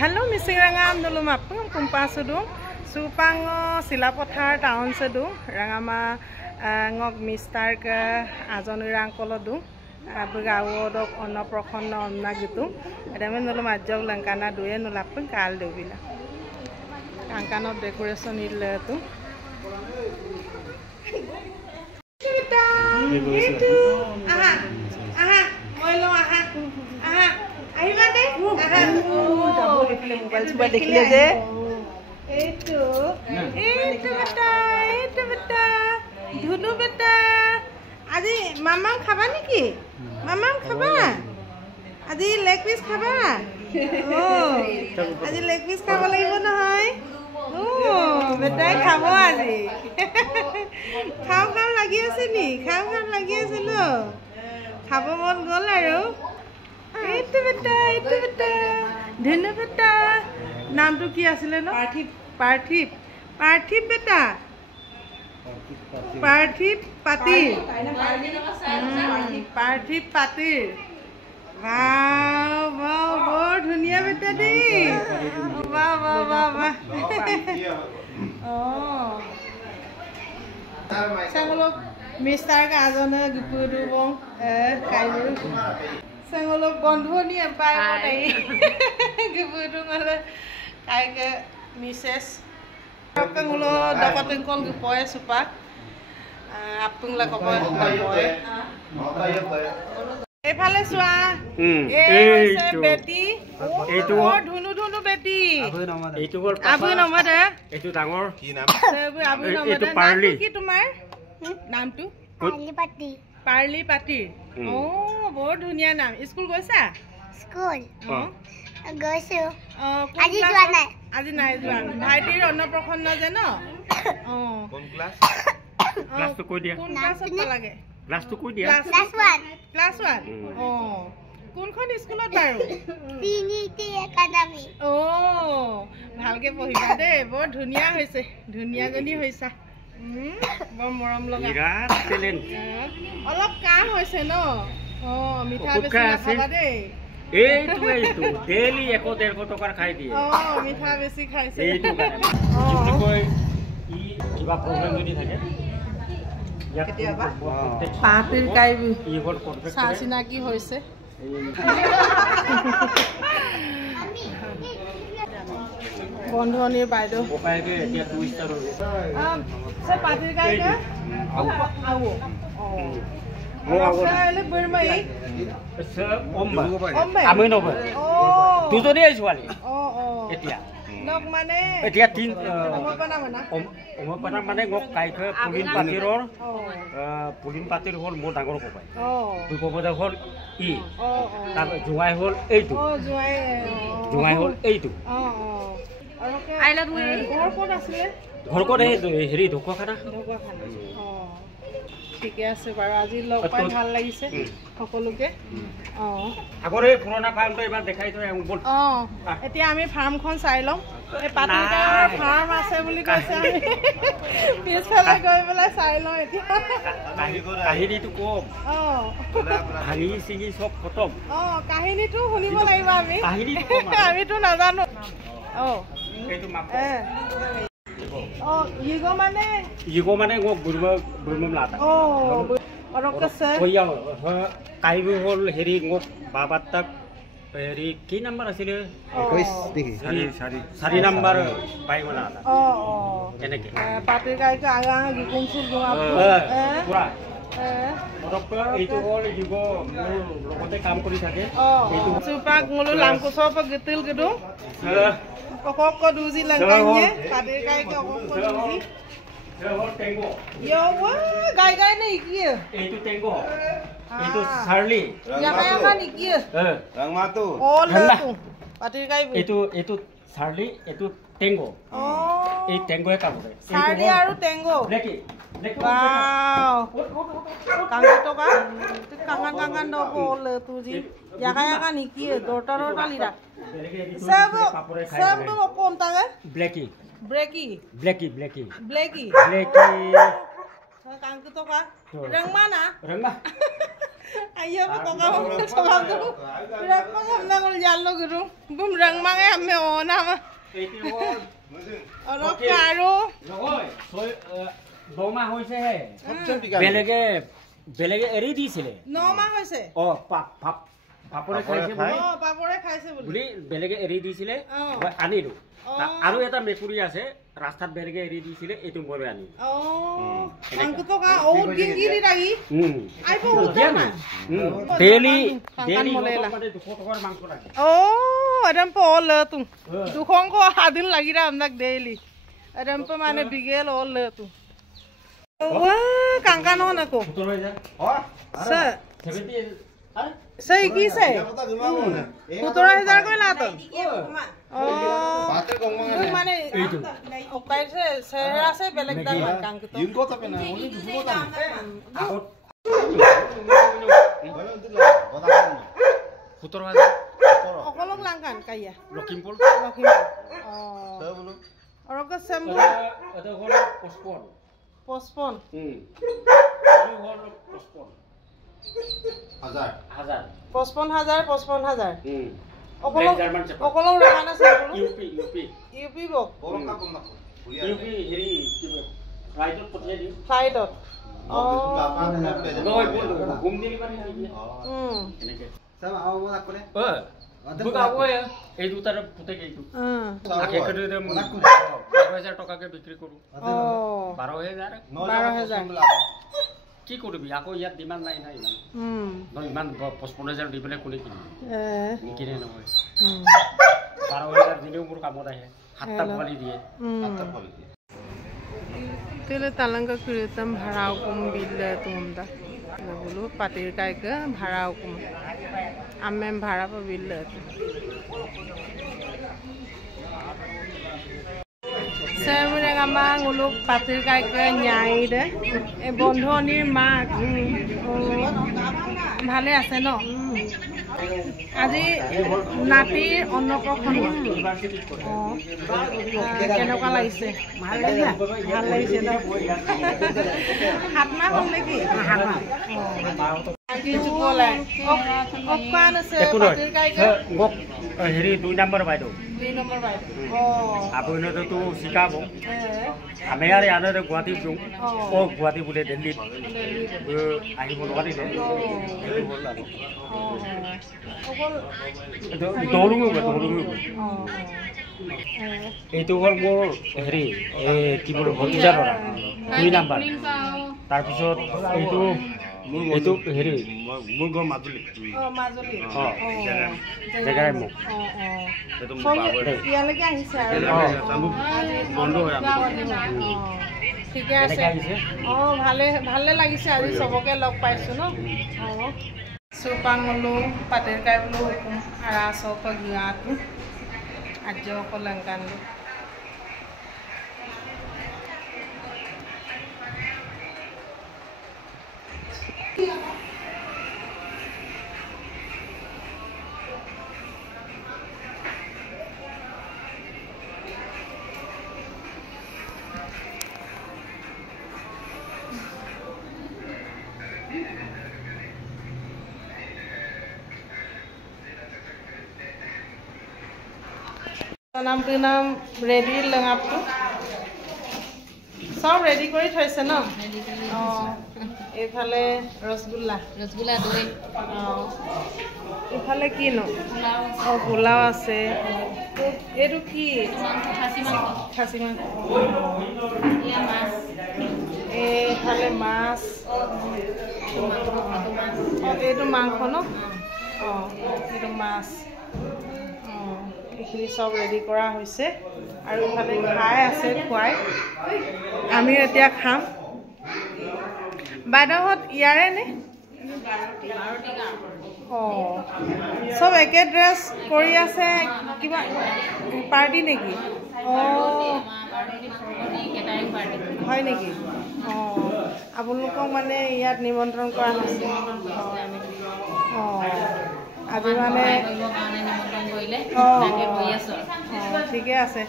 Hello, Missing Rangam, Nulumapum, Kumpasudu, Supango, Silapotar, Town Sedu, Rangama, Ngok Mistark, Azonirankolodu, Abugawod on a Procon on Nagitu, Remenulumajog, Lankana, Duyan, Lapun, Caldovilla. Ankano decoration il tu. Dhunu beta, আজি মামাম খাবা নেকি? মামাম খাবা? আজি leg piece খাবা? ও, আজি leg piece খাব লাগিব নহয়। ও, বেটাই খাব আজি। খাও খাও লাগি আছে নি? খাও খাও লাগি আছে ন? খাব মন গ'ল আৰু। এইটো বেটা। ধুনু বেটা। নামটো কি আছিলে ন? পাৰ্থিব বেটা। পাৰ্থিব পাতিৰ। বাও বৰ ধুনীয়া বেটা দেই। বাহ। Sangolok Mister Kazana Gupuru Wong Kairu Sangolok Bondhoni Empire Gupuru Mala Kaika Mrs. Pangulo dapatin kol gupoy supak apung la kopoy kopoy এফালে চোৱা এই বেটি এইটো ধুনু বেটি এইটো গল আবু নমদা এইটো ডাঙৰ কি নাম আবু নমদা পাৰ্লি কি তোমাৰ নামটো পাৰ্লি পাটি ও বহুত ধুনীয়া নাম স্কুল গৈছা স্কুল গৈছো আজি নাই যোৱা ভাইটিৰ অন্নপ্ৰসন্ন যে ন কোন ক্লাছটো কৈ দিয়া কোন ক্লাছত লাগে ক্লাছটো কৈ দিয়া ক্লাছ 1 কোনখন স্কুলত বাৰু ট্ৰিনিটি একাডেমি ভালকে পঢ়িবা দে বৰ ধুনীয়া হৈছে ধুনীয়াজনী হৈছা বৰ মৰম লগা বিৰাট টেলেন্ট অলপ কাম হৈছে ন মিঠা বেছি নাখাবা দে এইটো ডেইলি 1.5 টকাৰ খাই দিয়ে মিঠা বেছি খাইছে এইটো কাৰণে কই ই কিবা প্ৰবলেম যদি থাকে কেতিয়াবা পাতিৰ কাই ইহৰ পাৰফেক্ট সাচিনাকি হৈছে বন্ধনীৰ বাইদেউ ওপাইকে এতিয়া 2 স্টাৰ হৈছে সে পাতিৰ কাই আও মোলে বৰমাই আমি নবে দুজনী ছোৱালী এতিয়া নক মানে এতিয়া তিন অমপনা মানে গক কাইখে পুলিন পাতিৰ হল মোৰ ডাঙৰ কপাই দুই কপাই হল ই তাৰ জুৱাই হল এইটো জুৱাই হল এইটো আইলা দুই ঘৰ ক'ত আছে ঘৰ ক'ত হেৰি ঢকুৱাখানা ঠিকে আছে বাৰু আজি লগ পাই ভাল লাগিছে সকলোকে আগৰে পুৰণা ফাৰ্মটো এবাৰ দেখাই থৈ আহো এতিয়া আমি ফাৰ্মখন চাই লম এই পাতিকাৰ ফাৰ্ম আছে বুলি কৈছে আমি পিছফালে গৈ পেলাই চাই লওঁ এতিয়া কাহিনীটো কম ভাঙি চিঙি চব খতম কাহিনীটো শুনিব লাগিব আমি আমিতো নাজানো এইটো ইগো মানে গো বুৰমম লাটা কাহিনী হল হেৰি মোক বাবাত্তাক হেৰি কি নাম্বাৰ আছিলে 21 দেখি 4 নাম্বাৰ পাই গলা এনেকে পাতিৰ কাইকে আগা গিকুমসুল গোৱা পুৰা এইটো হল ইগো মোৰ লগতে কাম কৰি থাকে এইটো সুপাক মুলু লামকুছপ গিতিল গদু Kokok duzi langkahnya, padir kai ke kokok duzi. Yo, wah, gai nih kia. Itu tenggo. Itu Charlie. Ya kayak kan kia. Yang matu. Oh, lu. Padir kai. Itu Charlie, itu tenggo. Oh. Itu tenggo ya kamu. Charlie aru tenggo. Leki. Wow. Kangen to kan? Kangen doko le tu ji. Ya kayak kan kia. Dota lira. Sam tu apa tangan? Blacky. Kang tu kan? Reng mana? Ayah apa kau cakap tu? Berapa kamu nak jalan guru? Bumerang mana ame ona mah? Orang karo. Rồi, doma hoise he. বেলেগে এৰি দিছিলে 9 মাহ হৈছে পাপৰে খাইছে বুলি পাপৰে খাইছে বুলি বেলেগে এৰি দিছিলে আনিলো আৰু এটা মেকুৰী আছে ৰাস্তাত বেলেগে এৰি দিছিলে এইটো মই আনিলো কাংকু তো কা ও গিংগিৰি লাগি আইবো উঠা না ডেইলি মানে 200 টকাৰ মাংস লাগে এদম পল তু 200 কো আদিন লাগি রা আমদাক ডেইলি এদম প মানে বিগেল অল তু wah kangka non aku. Se. Saya iki se. 17,000 koi lah tu. Oh. Mana? Okai se sehera se belak dalam kangku tu. Yun ko tapi na. Uli dulu ko tapi. Aku. 17,000. Okolog langkan kaya. Lokimpur. Oh. Orang ke sembuh. Ada orang postpone. Postpone. Postpone. 1000. Postpone 1000. Okolog ramana se bolu. UP bo. Bolong ka kom na. UP heri flight pothe di. Flight. Noi gum dili mari hari. Enake. Sama aw bola kore. Buka aku ya. এই দুটার পুতে গেইতো আগে করে দে 12000 টাকাকে বিক্রি করু 12000 কি করবি আকো ইয়াত ডিমান্ড নাই না ইমান ইমান 55000 দিবলে কোনে কিনে কিনে নহয় 12000 দিলেও মোর কামত আহে হাতটা পালি দিয়ে তেলে তালঙ্গ কুরেতম ভাড়াও কম বিলে তোমদা বলো পাটির কাইকে ভাড়াও কম আমেম ভাড়া পা বিলে Saya gambar nguluk patir kaike nyai deh. Bondho nir mak. Bhale ase no. আজি নাতিৰ অন্নপ্ৰসন্ন কেনেকুৱা লাগিছে ভাল লাগিছে ন 7 মাহ হ'ল নেকি 7 মাহ কি চুকলে অকান আছে পাতিৰ কাইকে গক হেৰি 2 নম্বৰ বাইদেউ আপুনি তো শিকাব আমি আৰু আনৰে গুৱাহাটী যোং গুৱাহাটী বুলে দিল্লীত আহিব নোৱাৰিলে এইটো হ'ল মোৰ হেৰি কি বোলো ভতিজা ল'ৰা 2 নম্বৰ তাৰপিছত এইটো হেৰি মোৰ ঘৰ মাজুলী জেগাৰে মোক ইয়ালৈকে আহিছে আৰু বন্ধ হৈ ঠিকে আছে ভালে লাগিছে আজি চবকে লগ পাইছো ন চুপাং বোলো পাতিৰ কাই বোলো আৰা চক গিয়াটো আৰ্য কলংকান নাম ৰেডি লঙাপটো সব ৰেডি কৰি থৈছে ন এইফালে ৰসগোল্লা দৈ এইফালে কি ন পোলাও আছে এইটো কি খাচী মাংস এইফালে মাছ এইটো মাংস ন এইটো মাছ এইখিনি সব ৰেডি কৰা হৈছে আৰু ইফালে খাই আছে খুৱাই আমি এতিয়া খাম বাইদেউহঁত ইয়াৰে নে সব একে ড্ৰেছ কৰি আছে কিবা পাৰ্টি নেকি হয় নেকি আপোনালোকক মানে ইয়াত নিমন্ত্ৰণ কৰা হৈছে আজি মানে ঠিকে আছে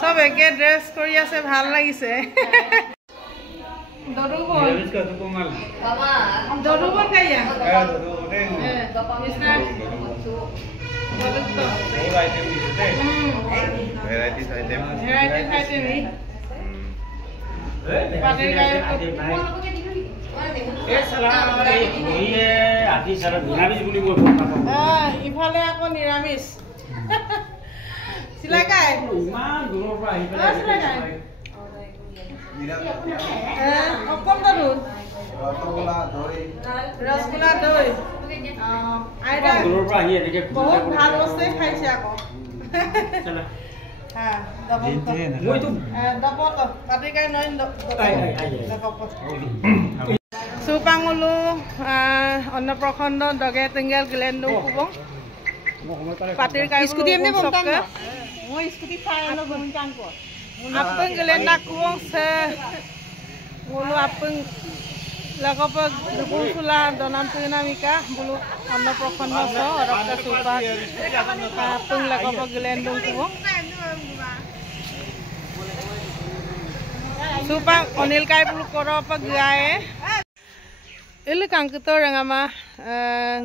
সব একে ড্ৰেছ কৰি আছে ভাল লাগিছে দৰু Dodo pun kaya. Mister. Varieties item. Ni. Pakai kaya. Ifale aku niramis. Silakan. Silakan. Apa terus? Rasgulla doi. Ada. Bahut bhal bostui khaise ako. Moi tu. Dapat to. Pati kai noin dapat. Supangulu Anna Prakhondo Doge Tinggal Gelendo Kubong. Patir kai scooty emne bomtang. Moi scooty phai lo bomtang ko. Apeng Gelenda Kubong se ngulu apeng lakopa dukung sula donam tunamika bulu Anna Prakhondo so orokta supa apeng lakopa Gelendo Kubong. Supang Onil kai bulu koro pa gae. Ele kangkuto rangama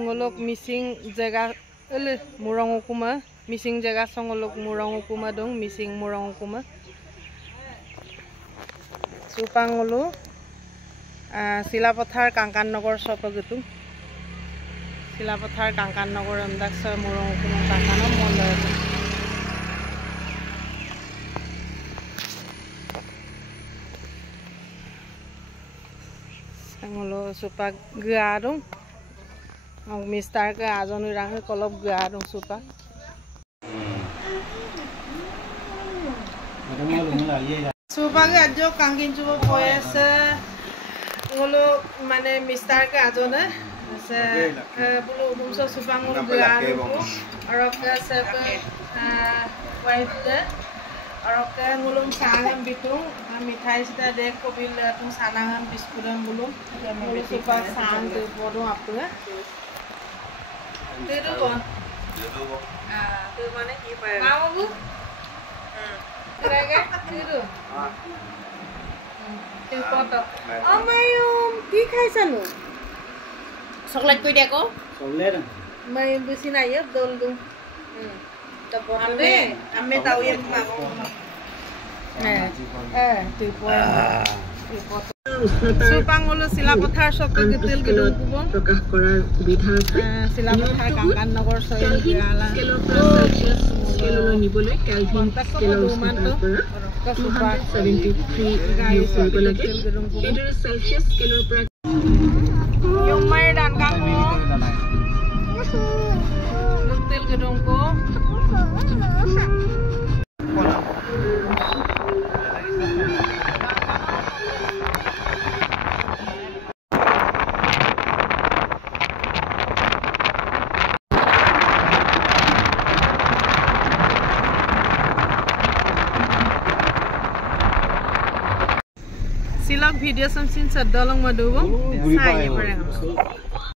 ngolok missing jaga ele murang hukuma missing jaga songolok murang hukuma dong missing murang hukuma supangulu silapathar Kangkan Nagar sopagutu silapathar Kangkan Nagar amdaksa murang hukuma Kangkanam mondar ngolo supa gaadung ang mistar ka azon rang kolop gaadung supa supa ga jo kangin chubo poyese ngolo mane mistar ka azon se bulu dumso supa ngolo gaadung aroka sepe white aroka ngulum sangan bitung मिठाई से देख को भी तुम सानागन biscuit बुलूं मुझे super सान दे बोलो आपको दे दो कौन दे माने की पाएगा ना बाबू रहेगा दे दो ते फोटो अमयम की खाई सनु चॉकलेट कोई देखो चॉकलेट मैं बेसी ना ये दोल दूं तब हमें ताऊ ये मांगो Supangulu silapathar sokka gitil gidung kubong prakash korar subidha ase silapathar Kangkan Nagar soil gala scale nibole Kelvin scale ka super 73 guys lage etor Celsius scale pra yomai dan kangmo gitil gidung ko Silog video samsin sa dolong madubo. Saya parang.